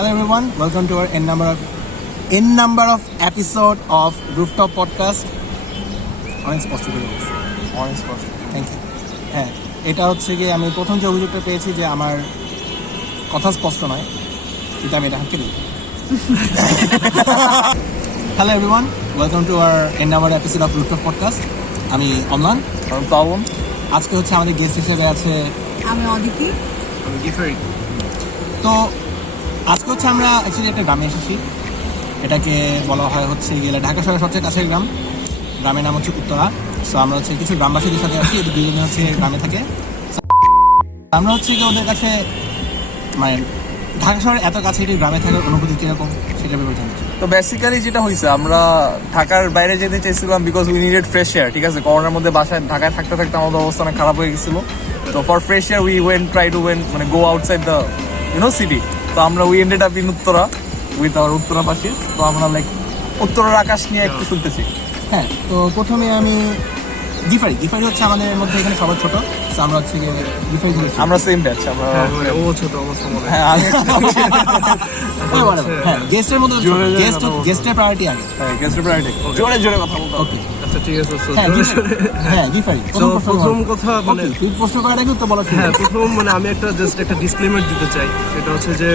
Hello everyone, welcome to our n number of episode of Rooftop Podcast. অনেক স্পষ্ট করে বলছি, অনেক স্পষ্ট। Thank you. হ্যাঁ, এটা হচ্ছে গিয়ে আমি প্রথম যে অভিযোগটা পেয়েছি যে আমার কথা স্পষ্ট নয়, কিন্তু আমি এটা হাঁকে দিই। Hello everyone, welcome to our n number episode of Rooftop Podcast. আমি অমলান, আমি পাবন, আজকে হচ্ছে আমাদের গেস্ট হিসেবে আছে আমি অদিতি, আমি গিফারি। তো আজকে হচ্ছে আমরা অ্যাকচুয়ালি একটা গ্রামে এসেছি, এটাকে বলা হয় হচ্ছে গেলে ঢাকা শহরের সবচেয়ে কাছের গ্রাম। গ্রামের নাম হচ্ছে উত্তরা। সো আমরা হচ্ছে কিছু গ্রামবাসীদের সাথে আছি, এদের দুজনে হচ্ছে গ্রামে থাকে। আমরা হচ্ছে কি ওদের কাছে মানে ঢাকা শহরের এত কাছে এটি গ্রামে থাকার অনুভূতি কীরকম সেটা ব্যাপারে জানতে চাই। তো বেসিক্যালি যেটা হয়েছে, আমরা ঢাকার বাইরে যেতে চাইছিলাম because we needed fresh air. ঠিক আছে, করোনার মধ্যে বাসায় ঢাকায় থাকতে থাকতে আমাদের অবস্থা অনেক খারাপ হয়ে গেছিল। তো for fresh air we try to মানে গো আউটসাইড দ্য সিটি। তো আমরা we ended up in Uttara with our উত্তরাবাসী। তো আমরা উত্তরার আকাশ নিয়ে একটু শুনতেছি। হ্যাঁ, তো প্রথমে আমি গিফারি হচ্ছে আমাদের মধ্যে এখানে সবার ছোট। তো আমরা হচ্ছে গিফারি দিয়েছি, আমরা সেম ব্যাচ। আমরা ও ছোট আমার সময়। হ্যাঁ, আমি হ্যাঁ গেস্টের মধ্যে গেস্টের প্রায়োরিটি আগে। হ্যাঁ, গেস্টের প্রায়োরিটি। জোরে জোরে কথা বলতে হবে। ওকে, আচ্ছা ঠিক আছে। হ্যাঁ গিফারি প্রথম কথা মানে তুই প্রশ্ন করার আগে তো বলা। হ্যাঁ, প্রথম মানে আমি একটা ডিসক্লেমার দিতে চাই। সেটা হচ্ছে যে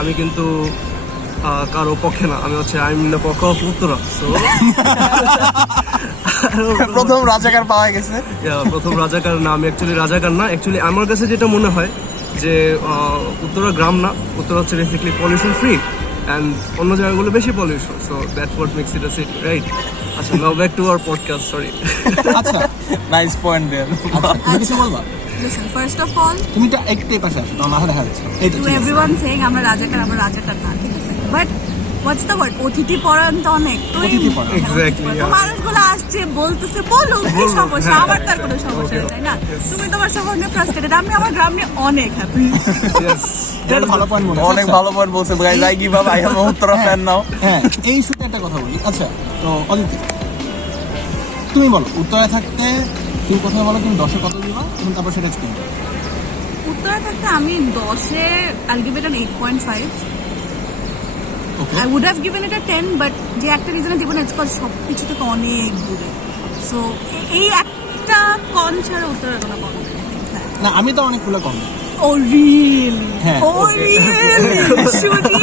আমি কিন্তু কারো পক্ষে না, আমি হচ্ছে আই এম দ্য পক্ষ অফ উত্তরা। সো প্রথম রাজাকার পাওয়া গেছে। প্রথম রাজাকার না, আমি অ্যাকচুয়ালি রাজাকার না। অ্যাকচুয়ালি আমার কাছে যেটা মনে হয় যে উত্তরা গ্রাম না, উত্তরা হচ্ছে বেসিক্যালি পলিউশন ফ্রি অ্যান্ড অন্য জায়গাগুলো বেশি pollution. So that's what makes it a city, right? আচ্ছা, now back to our podcast. Sorry. আচ্ছা, নাইস পয়েন্ট দেয়ার। তুমি কিছু বলবা? লিসেন, ফার্স্ট অফ অল তুমি তো একটু পাশে আসো, তোমার মাথা দেখা যাচ্ছে। এই তো টু ঠিক আছে। এভরিওয়ান সেইং আমরা রাজাকার না, ঠিক আছে? But what's the word? অতিথি পরায়ণ তো অনেক। তো অতিথি পরায়ণ, exactly, তো মানুষগুলো আসছে বলতেছে, বলুক কি সমস্যা, হ্যাঁ, আমার তার কোনো সমস্যা নেই, তাই না? তুমি তোমার শহর নিয়ে ফ্রাস্ট্রেটেড, আমি আমার গ্রাম নিয়ে অনেক হ্যাপি। এটা ভালো পয়েন্ট বলে। অনেক ভালো পয়েন্ট বলছে। Guys, I give up, I am Uttara fan now. হ্যাঁ, এই শুতে একটা কথা বলি। আচ্ছা, তো অদিতি তুমি বলো, উত্তরায় থাকতে তুমি প্রথমে বলো তুমি 10-এ কত দিবা, তুমি তারপর সেটা এক্সপ্লেইন করো। উত্তরা থাকতে আমি 10-এ I'll give it an 8.5. Okay, I would have given it a 10, but যে একটা রিজনে দিব না, ইটস কজ সব কিছু থেকে অনেক দূরে। সো এই একটা কন ছাড়া উত্তরের কোনো কন নেই। না আমি তো অনেকগুলো কম দিই। ও রিয়েলি? হ্যাঁ, ও রিয়েলি? শুনি,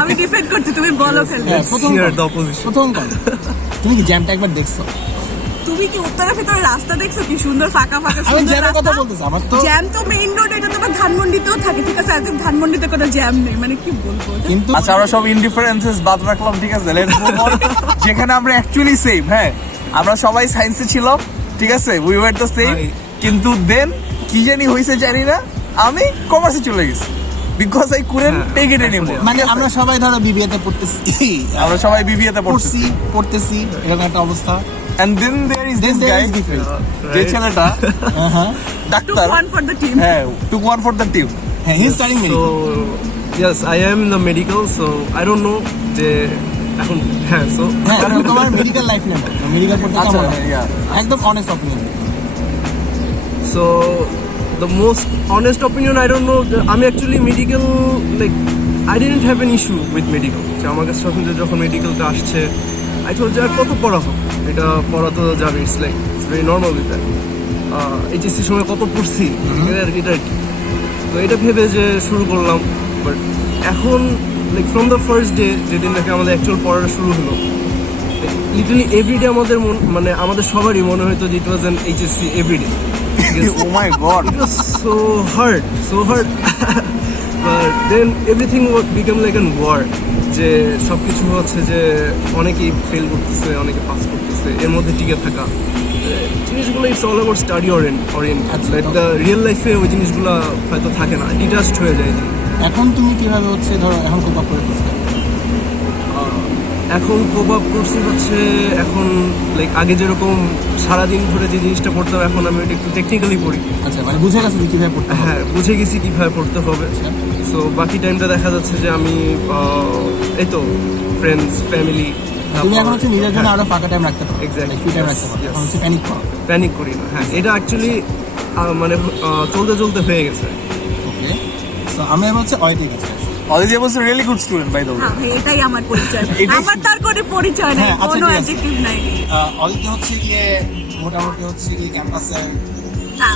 আমি ডিফেন্ড করছি, তুমি বলো খালি। হ্যাঁ, প্রথম Here কম। the opposition. প্রথম কম। তুমি কি জ্যামটা একবার দেখছো? তুমি কি উত্তরের ভিতরে রাস্তা দেখছো কি সুন্দর ফাঁকা ফাঁকা আমি সুন্দর জ্যামের কথা রাস্তা? বলতেছি, আমার তো জ্যাম তো মেইন রোড, এটা তোমার ধানমন্ডিতেও থাকে, ঠিক আছে? আজকে ধানমন্ডিতে কোনো জ্যাম নেই, মানে কি বলবো? কিন্তু আচ্ছা, আমরা সব ইনডিফারেন্সেস বাদ রাখলাম। ঠিক আছে, লেটস মুভ অন। যেখানে আমরা অ্যাকচুয়ালি সেম। হ্যাঁ, আমরা সবাই সায়েন্সে ছিলাম। ঠিক আছে, উই ওয়ার দ্য সেম। কিন্তু দেন কি জানি হয়েছে জানি না, আমি কমার্সে চলে গেছি because I couldn't take it anymore. মানে আমরা সবাই ধরো বিবিএতে পড়তেছি, আমরা সবাই বিবিএতে পড়ছি। পড়তেছি এরকম একটা অবস্থা। And then there is this There guy, is difference. যে ছেলেটা হ্যাঁ doctor. Took one for the team. হ্যাঁ, took one for the team. হ্যাঁ, he is studying So medical. yes, I am in the medical, so I don't know যে এখন হ্যাঁ so হ্যাঁ, তোমার মেডিকেল লাইফ নেই, মেডিকেল পড়তে আচ্ছা, কেমন লাগে? yeah. একদম honest opinion. So the most honest opinion, I don't know. আমি actually medical like I didn't have an issue with medical. যে আমার কাছে যখন মেডিকেলটা আসছে, I thought যে আর কত পড়া হোক, এটা পড়া তো যাবে, it's like it's very normal with that. এইচএসসির সময় কত পড়ছি, এটা আর কি। তো এটা ভেবে যে শুরু করলাম। বাট এখন like from the first day, যেদিন থেকে আমাদের অ্যাকচুয়াল পড়াটা শুরু হলো, লিটারালি এভরিডে আমাদের মানে আমাদের সবারই মনে হতো যে it was an HSC everyday. Oh my god. It was so hard. But then everything became like a war. যে সব কিছু হচ্ছে যে অনেকেই ফেল করতেছে, অনেকে পাস করতেছে, এর মধ্যে টিকে থাকা জিনিসগুলো it's all about study oriented. Like the real লাইফে ওই জিনিসগুলো হয়তো থাকে না, ডিটাচড হয়ে যায়। এখন তুমি কিভাবে হচ্ছে ধরো এখন কোপ আপ করে ফেলছো? এখন প্রভাব পড়ছে হচ্ছে এখন লাইক আগে যেরকম সারাদিন ধরে যে জিনিসটা পড়তাম, এখন আমি ওইটা একটু টেকনিক্যালি পড়ি। আচ্ছা, মানে বুঝে গেছো যে কিভাবে পড়তে হবে। হ্যাঁ, বুঝে গেছি কীভাবে পড়তে হবে। সো বাকি টাইমটা দেখা যাচ্ছে যে আমি এই তো ফ্রেন্ডস, ফ্যামিলি। তুমি এখন হচ্ছে নিজের জন্য আরো ফাঁকা টাইম রাখতে পারো, Exactly. ফ্রি টাইম রাখতে পারো, Yes. এখন হচ্ছে প্যানিক করো। প্যানিক করি না। হ্যাঁ, এটা অ্যাকচুয়ালি মানে চলতে চলতে হয়ে গেছে। ওকে, সো আমি এবার হচ্ছে অয়তির কাছে আসি। Aditi was a really good student by the way. হ্যাঁ ভাই, এটাই আমার পরিচয়। এটাই- আমার তার কোনো পরিচয় নেই, হ্যাঁ, আচ্ছা, কোনো ঠিক আছে। অ্যাডজেক্টিভ নাই। অদিতি হচ্ছে গিয়ে মোটামুটি হচ্ছে গিয়ে ক্যাম্পাসে না,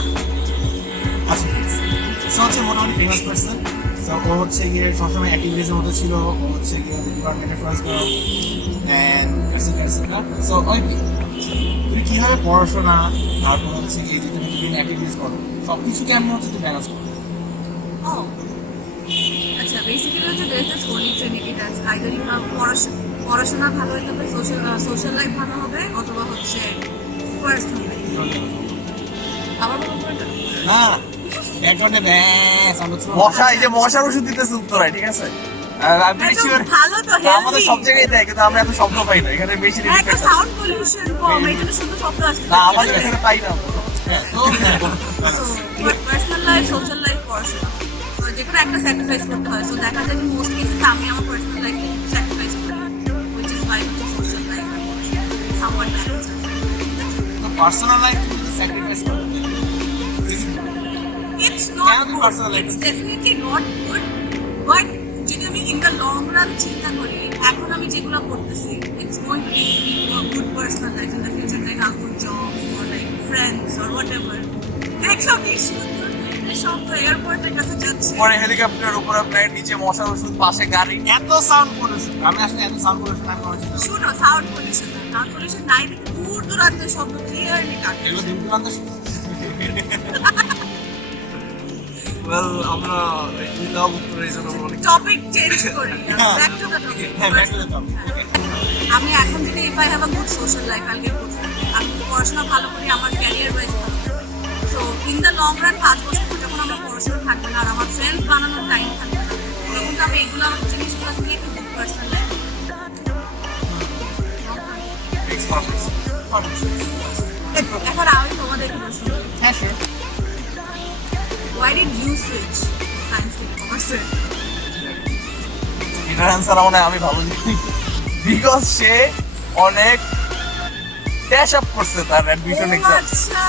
আচ্ছা সো হচ্ছে মোটামুটি ফেমাস পার্সন। সো ও হচ্ছে গিয়ে সবসময় অ্যাক্টিভিটিসের মধ্যে ছিল, ও হচ্ছে গিয়ে ডিপার্টমেন্টের ফার্স্ট গার্ল অ্যান্ড সো ওই তুমি কীভাবে পড়াশোনা তারপর হচ্ছে গিয়ে যে তুমি বিভিন্ন অ্যাক্টিভিটিস করো সব কিছু কেমন হচ্ছে তুমি ব্যালেন্স করো? Oh. আচ্ছা, বেসিক্যালি হচ্ছে there is this holy trinity that's either you have পড়াশোনা ভালো হইতে হবে, সোশ্যাল লাইফ ভালো হবে, অথবা হচ্ছে পার্সোনাল লাইফ। আবার বলবো এটা? না ব্যাকগ্রাউন্ডে ব্যাস আমরা তো মশা, এই যে মশার ওষুধ দিতেছে উত্তরায়, ঠিক আছে? I'm pretty একদম sure ভালো তো, আমাদের healthy। সব জায়গায় দেয়, কিন্তু আমরা এত শব্দ পাই না, এখানে বেশি হ্যাঁ, একটা সাউন্ড পলিউশন কম, এই জন্য শুধু শব্দ আসছে। না, আমাদের এখানে পাই না। হ্যাঁ, তো পার্সোনাল লাইফ, সোশ্যাল লাইফ, পড়াশোনা, তো যে কোনো একটা স্যাক্রিফাইস করতে হয়। সো দেখা যায় মোস্ট কেসেস আমি আমার পার্সোনাল লাইফ স্যাক্রিফাইস করি, which is Y social life somewhat balances. Personal life তুমি স্যাক্রিফাইস করো। It's not Can be good. personal life. It's definitely not good. But যদি আমি in the long run চিন্তা করি, এখন আমি যেগুলো করতেছি, it's going to be a good personal life in the future, like a good job or like friends or whatever. দেখছো কি সুন্দর সব এয়ারপোর্টের কাছে যাচ্ছে। পরে হেলিকপ্টারের উপরে প্লেন, নিচে মশার ওষুধ, পাশে গাড়ি। এত সাউন্ড পলিউশন আমি আসলে এত সাউন্ড পলিউশন আমি করেছি শুনো, সাউন্ড পলিউশন নাই দেখে দূর দূরান্তে শব্দ ক্লিয়ারলি কাটে। এগুলো দিন দিন ওয়েল আমরা we love উত্তরা, এই জন্য আমরা অনেক টপিক চেঞ্জ করি, ব্যাক টু দ্য টপিক। হ্যাঁ ব্যাক টু দ্য টপিক। আমি এখন যদি if I have a good social life I get good. আমি পড়াশোনা ভালো করি, আমার ক্যারিয়ার ওয়াইজ ভালো। So in the long run 5 বছর পর যখন আমার পড়াশোনা থাকবে না আর আমার ফ্রেন্ডস বানানোর টাইম থাকবে না, তখন তো আমি এগুলো আমার জিনিসগুলো নিয়ে একটু গুড পার্সোনাল লাইফ। এখন আমি তোমাদের প্রশ্ন করি, হ্যাঁ sure. why did you switch science থেকে commerce? এটার অ্যান্সার আমি ভালো জানি, বিকজ সে অনেক ড্যাশ আপ করছে তার অ্যাডমিশন এক্সাম, আচ্ছা,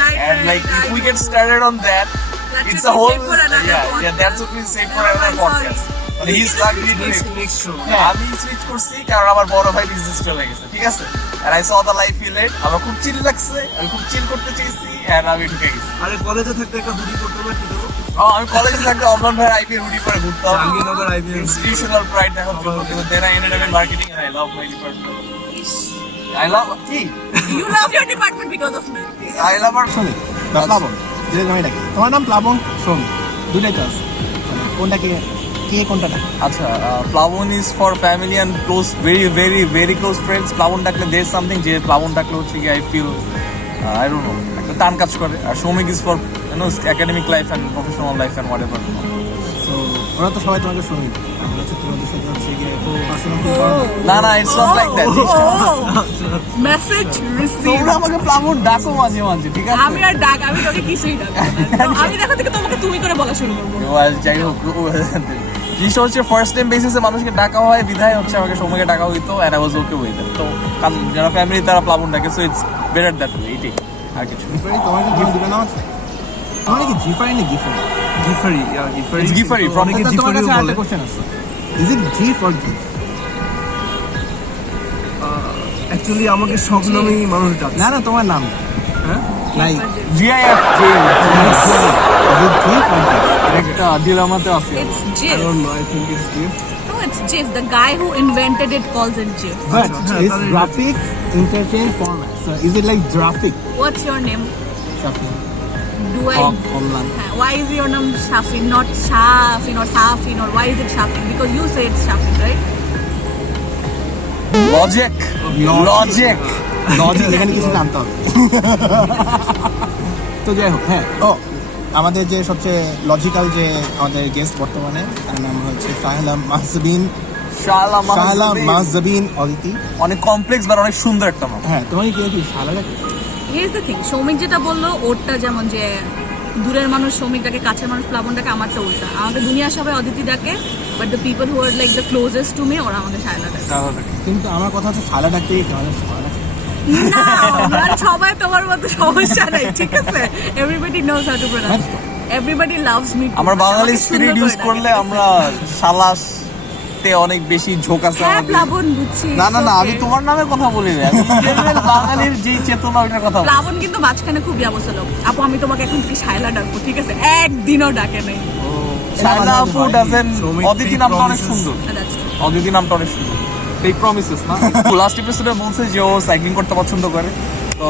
right, and right, like if right, we get right. started on that, That it's should a be whole saved for another podcast. that's what we save for another I'm podcast. মানে he's lucky to live. Next show. আমি switch করছি কারণ আমার বড় ভাই business চলে গেছে, ঠিক আছে? and I saw the life he led, আমার খুব চিল লাগছে, আমি খুব চিল করতে চাইছি, and আমি ঢুকে গেছি। আরে কলেজে থাকতে একটা হুডি করতে পারতি তো, আমি কলেজে থাকতে অমন ভাই আইপিএল হুডি পরে ঘুরতাম, জাহাঙ্গীরনগর IPL ইনস্টিটিউশনাল প্রাইড দেখার জন্য, কিন্তু then I ended up in marketing and I love my department. I love কি? You love your department because of me. I love our শোনি বা প্লাবন যেটা আমি ডাকি তোমার নাম প্লাবন শোনি দুটাই তো আছে কোনটাকে কে কোনটা ডাকে? আচ্ছা, Plabon is for family and close, very very very close friends. Plabon ডাকলে দের সামথিং, যে প্লাবন ডাকলে হচ্ছে কি I feel I don't know একটা টান কাজ করে। আর Soumik is for academic life and professional life and whatever. So ওরা তো সবাই তোমাকে শোনি আমরা হচ্ছে তোমাদের সাথে হচ্ছে গিয়ে পার্সোনাল না না, it's not like that. Message তোমরা রিসিভ। আমাকে প্লাবন ডাকো মাঝে মাঝে, ঠিক আছে? আমি আর ডাক, আমি তোকে কিছুই ডাক। আমি দেখা থেকে তোমাকে তুমি করে বলা শুরু করবো। যাই হোক, জিনিসটা হচ্ছে ফার্স্ট টাইম বেসিসে মানুষকে ডাকা হয়, বিধায় হচ্ছে আমাকে সময়কে ডাকা হইতো, and I was okay with it. তো কারণ যারা ফ্যামিলি তারা প্লাবন ডাকে, so it's better that way, এটাই আর কিছু। তোমার কি গিফট দিবে না আছে তোমার কি জিফারি না Gifari? Gifari, Gifari, It's Giffari, from অনেকে তোমার জিফারিও কাছে বলে। আরেকটা কোশ্চেন আছে, is it jif or gif? Actually আমাকে সব নামেই মানুষ ডাকে। না না তোমার নাম হ্যাঁ, like GIF, is it jif or gif? একটা ডিলামাতে আছে। It's I Jif. don't know, I think it's gift. No, it's Jif. The guy who invented it calls it Jif. But হ্যাঁ, it's তাহলে- graphic interchange format. So is it like graphic? What's your name? Shafi. Do I? Online. Why is your name Shafin, not Shafin or Safin, or why is it Shafin? Because you say it's Shafin, right? Logic logic logic এখানে কিছু জানতে হবে। তো যাই হোক, হ্যাঁ ও আমাদের যে সবচেয়ে লজিক্যাল যে আমাদের গেস্ট বর্তমানে তার নাম হচ্ছে শাহলা মাহজাবিন মাহজাবিন অদিতি। অনেক কমপ্লেক্স বা অনেক সুন্দর একটা নাম। হ্যাঁ তোমার কি শাহলা ডাকে? Here's the thing. সৌমিক যেটা বললো ওরটা যেমন যে দূরের মানুষ সৌমিক ডাকে, কাছের মানুষ প্লাবন ডাকে, আমারটা উল্টা। আমাকে দুনিয়া সবাই অদিতি ডাকে, but the people who are like the closest to me ওরা আমাকে শায়লা ডাকে। কিন্তু আমার কথা হচ্ছে শাহলা ডাকতেই কেমন শাহলা ডাকে। না, আমরা সবাই তোমার মতো সমস্যা নাই, ঠিক আছে? Everybody knows how to pronounce. Everybody loves me আমরা বাঙালি স্পিরিট ইউজ করলে আমরা সালাস তে অনেক বেশি ঝোঁক আছে হ্যাঁ আমাদের। প্লাবন বুঝছি না না না, it's আমি okay. তোমার নামে কথা বলি না, আমি general বাঙালির যে চেতনা ওটার কথা বলি। প্লাবন কিন্তু মাঝখানে খুব ব্যবস্থা লোক আপু আমি তোমাকে এখন থেকে শায়লা ডাকবো ঠিক আছে একদিনও ডাকে নাই শায়লা আপু ডাজেন্ট, সৌমিক অদিতি fake নামটা অনেক promises. সুন্দর, That's true. অদিতি নামটা অনেক সুন্দর। ফেক প্রমিসেস না, লাস্ট এপিসোডে বলছে যে ও সাইক্লিং করতে পছন্দ করে। তো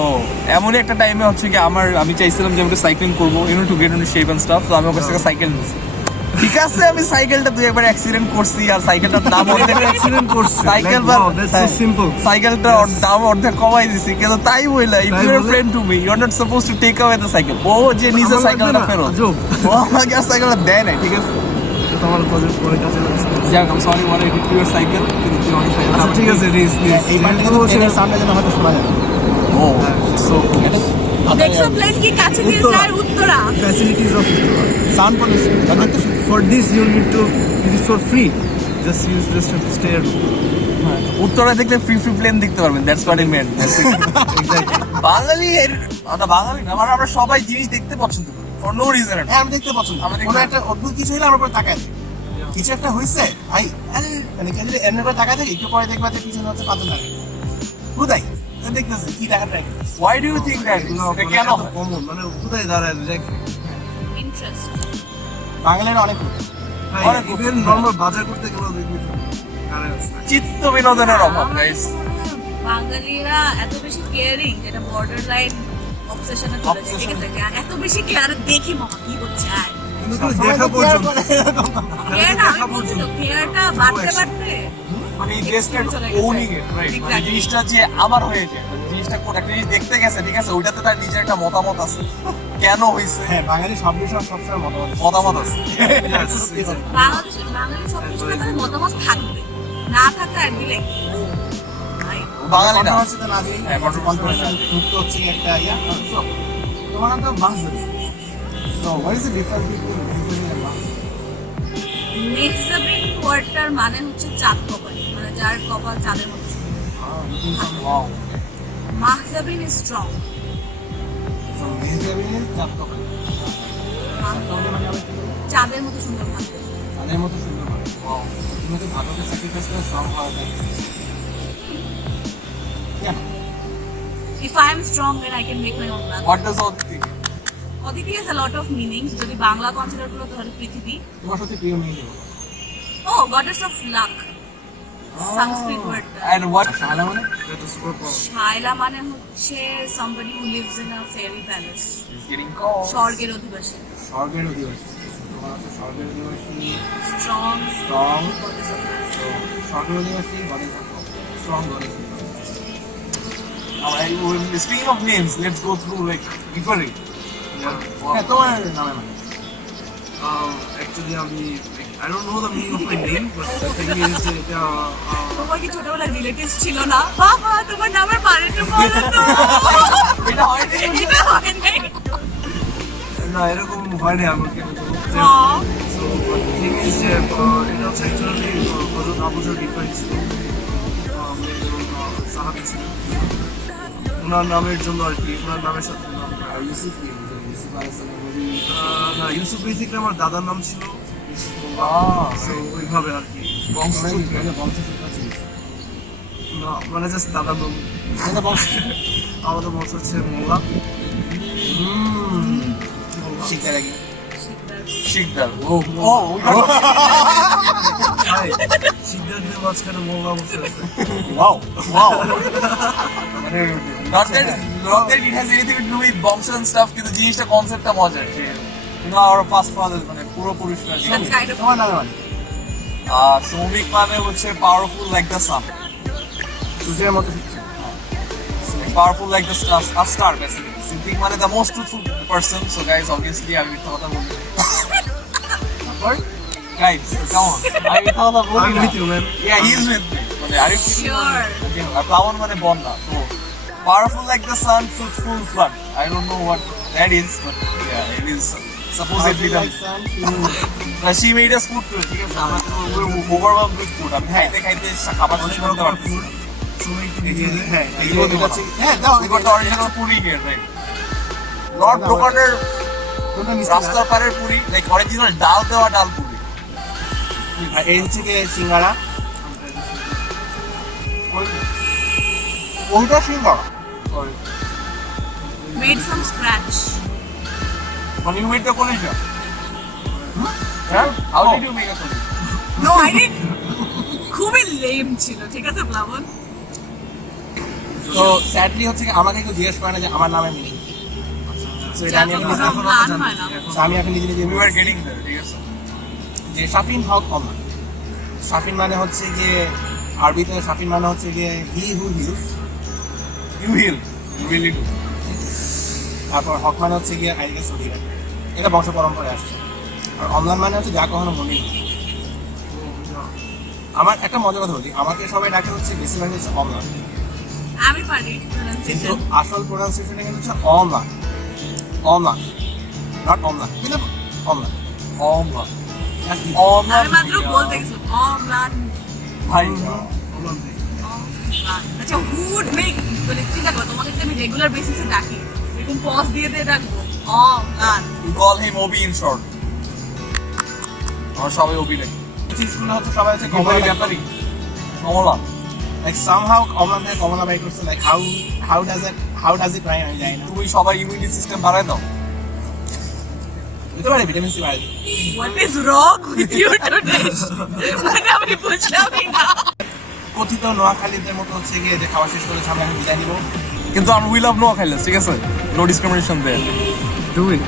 এমনই একটা টাইমে হচ্ছে কি আমি চাইছিলাম যে আমি একটু সাইক্লিং করবো, to get into shape and stuff. তো আমি ওর কাছ থেকে সাইকেল নিয়েছি। ঠিক আছে, আমি সাইকেলটা দুই একবার অ্যাক্সিডেন্ট করছি, আর সাইকেলটার দাম অর্ধেক অ্যাক্সিডেন্ট করছে cycle Like, wow, that's so simple. সাইকেলটার দাম অর্ধেক কমাই দিছি, কিন্তু তাই বইলা ইফ তাই ইউ আর বলে? Friend to me you are not suppose to take away the cycle. ও যে নিজে আমার সাইকেলটা লাগবে না, ফেরত, আজব। ও আমাকে আর সাইকেলটা দেয় নাই। ঠিক আছে, এটা তো আমার পরে কাজে লাগছে। যাক আমি সরি বলে ইট ইউর সাইকেল, কিন্তু তুই অনেক সাইকেল আচ্ছা, ঠিক আছে রিস এই পার্টটা কিন্তু ট্রেনের সামনে যেন হয়তো শোনা যাবে ও সো দেখছো প্লেন কি কাছে দিয়ে উত্তরা। যায় Uttara facilities of sound pollution দেখতে শুধু for this you need to it is for free just you just have to stay at উত্তরায় দেখলে ফ্রি প্লেন দেখতে পারবেন, that's what I meant. Bangali Bangali না, আমরা সবাই জিনিস দেখতে পছন্দ করি ফর নো রিজন। হ্যাঁ আমি দেখতে পছন্দ আমরা দেখতে- কোনো একটা অদ্ভুত কিছু হলে আমার উপর তাকায় থাকে। কিছু একটা হয়েছে ভাই আরে মানে কেন যদি এমনি করে তাকায় থাকে একটু পরে দেখবা যে পিছনে হচ্ছে পাঁচজন থাকে কোথায় দেখতেছে কি টাকা try Why do you think that? এটা কেন হয়? কমন মানে কোথায় দাঁড়ায় দেখে ইন্টারেস্ট বাঙালিরা অনেক অনেক ইভেন নরমাল বাজার করতে গেলেও দেখবি কারেন্ট চিত্ত বিনোদনের অভাব গাইস। বাঙালিরা এত বেশি কেয়ারিং যেটা বর্ডার লাইন অবসেশনে চলে যায় ঠিক আছে এত বেশি কেয়ার দেখি মামা কি হচ্ছে আয় কিন্তু তুই দেখা পর্যন্ত কেয়ারটা দেখা আমি বলছি তো কেয়ারটা বাড়তে বাড়তে মানে গেস্টেড চলে গেছে। ওনিং ইট রাইট, মানে Exactly. জিনিসটা যে আবার হয়ে যায়, মানে জিনিসটা কোন একটা জিনিস দেখতে গেছে ঠিক আছে, ওইটাতে তার নিজের একটা মতামত আছে, কেন হইছে হ্যাঁ বাঙালি সব বিষয় সবসময় মতামত মতামত আছে। বাংলাদেশের সব কিছু তাদের মতামত থাকবে না থাকলে আর দিলে বাঙালি না, কন্ট্রোভার্সিতে না যাই হ্যাঁ, কন্ট্রোভার্সি মুক্ত হচ্ছে একটা ইয়া তোমার নাম তো বাংলাদেশ তো what is the difference between Mehjabin and Bangladesh Mehjabin ওয়ার্ডটার মানে হচ্ছে চাঁদ কপাল মানে যার কপাল চাঁদের মতো সুন্দর। Wow Mahjabin is strong so Mehjabin is জাতকপাল জাতকপাল মানে আবার কি বলবো? চাঁদের মতো সুন্দর ভাববে তাদের মতো সুন্দর হবে ওয়াও তুমি তো ভালোকে স্যাক্রিফাইস করে স্ট্রং হওয়া যায় কেন If I am strong, then I can make my own luck. What does all thing? Aditi has a lot of meanings. যদি বাংলা কনসিডার করলো তাহলে পৃথিবী তোমার সাথে প্রিয় মেয়ে নেবো Oh, goddess of luck. Sanskrit word And what Shahala মানে এটা সুপার পাওয়ার শায়লা মানে হচ্ছে somebody who lives in a fairy palace. is getting called? স্বর্গের অধিবাসী স্বর্গের অধিবাসী তোমার হচ্ছে স্বর্গের অধিবাসী strong strong goddess of luck. স্বর্গের অধিবাসী goddess strong goddess Alright, speaking of names, let's go through like different. হ্যাঁ তোমার নামে মানে অ্যাকচুয়ালি আমি I don't know the meaning of my name, but the thing is that তোমার কি ছোটবেলায় রিলেটিভস ছিল না বাবা তোমার নামের বাড়িতে বলো তো এটা হয় নাই? এটা হয় নাই না এরকম হয়নি আমার কেন Wow. সো থিং ইজ যে এটা হচ্ছে অ্যাকচুয়ালি হযরত আবু যর ডিফারেন্স ছিল সাহাবী ছিলেন ওনার নামের জন্য আর কি ওনার নামের সাথে নাম আর ইউসুফ কি ইউসুফ আলাইহিসসালাম বলি না ইউসুফ বেসিক্যালি আমার দাদার নাম ছিল সো ওইভাবে আর কি বংশসূত্র ছিল না মানে জাস্ট দাদার নাম এটা বংশ আমাদের বংশ হচ্ছে মোল্লা শিখতে লাগে শিকদার। সিদ্ধার্থের মাঝখানে মোল্লা বসে আছে wow wow Not that it has anything to do with বংশ and stuff, কিন্তু জিনিসটা কনসেপ্টটা মজার যে our past father মানে পূর্বপুরুষরা That's kind of তোমার নামে মানে শ্রমিক মানে হচ্ছে পাওয়ারফুল লাইক দ্য সান, সূর্যের মতো powerful like the star basically. Siddique মানে the most truthful person. So guys obviously আমি মিথ্যা কথা বলি। গাইস কাম অন, আমি মিথ্যা কথা বলি I'm না। with you, man. Yeah, he is with me. মানে আরে Sure. আর প্লাবন মানে বন্যা। তো powerful like the sun, truthful flood. I don't know what that is, but yeah, it is supposedly the she made us food to it. ঠিক আছে, আমরা তো overwhelmed with food. আমি খাইতে খাইতে খাবার শেষ করতে পারছি না। সময় একটু দেখিয়ে দে হ্যাঁ এগুলো এটা দিবা। হ্যাঁ দাও We got the original puri here, right? Lord Brokaner রাস্তার পাড়ের পুরি, লাইক অরিজিনাল ডাল দেওয়া ডাল পুরি। আর এই হচ্ছে গিয়ে সিঙ্গারা, ওইটা সিঙ্গারা মেড ফ্রম স্ক্র্যাচ। মানে ইউ মেড দ্য কলিজা? হ্যাঁ, how did you make a kolija? No I did. খুবই লেম ছিল, ঠিক আছে প্লাবন? তো স্যাডলি হচ্ছে কি আমাকে কেউ জিজ্ঞেস করে না যে আমার নামের মিনিং। সো এটা আমি এখন নিজে প্ল্যান হয় না। so আমি এখন নিজে নিজে উই আর গেটিং দেয়ার, ঠিক আছে? যে শাফিন হক অমর। শাফিন মানে হচ্ছে গিয়ে আরবিতে শাফিন মানে হচ্ছে গিয়ে he who heals, you heal, you really do. তারপর হক মানে হচ্ছে গিয়ে আই গেস অধিকার, এটা বংশ পরম্পরায় আসছে। আর অমলান মানে হচ্ছে যা কখনো মনে নেই। আমার একটা মজার কথা বলি, আমাকে সবাই ডাকে হচ্ছে বেশিরভাগ হচ্ছে অমলান, আমি পারি কিন্তু pronunciation। আসল প্রোনাউন্সিয়েশন কিন্তু হচ্ছে অমলান, অমলান, নট অমলান, কিন্তু অমলান। অমলা, That's the- অমলা আমি মাত্র বলতে গেছি অম্লান। ভাই। অম্লান। আচ্ছা হু উড মেক, মানে চিন্তা করো তোমাকে যদি আমি রেগুলার বেসিসে ডাকি, এরকম পজ দিয়ে দিয়ে ডাকবো অম্লান। You call him Obi in short. আমার সবাই ওবি নাকি? চিজগুলো হচ্ছে সবাই হচ্ছে কোম্পানি কমলা ব্যাপারী কমলা। like somehow কমলা থেকে কমলা বাই করছে, like how does it rhyme আমি জানি না। তুমি সবার ইমিউনিটি সিস্টেম বাড়ায় দাও। হতে পারে ভিটামিন সি বাড়াই দিই। What is wrong with you today? মানে আমি বুঝলামই না। কথিত নোয়াখালীদের মতো হচ্ছে গিয়ে যে খাওয়া শেষ করেছে আমরা এখন বিদায় নিব। কিন্তু আমরা উই লাভ নোয়াখালী, ঠিক আছে? No discrimination there. Do it.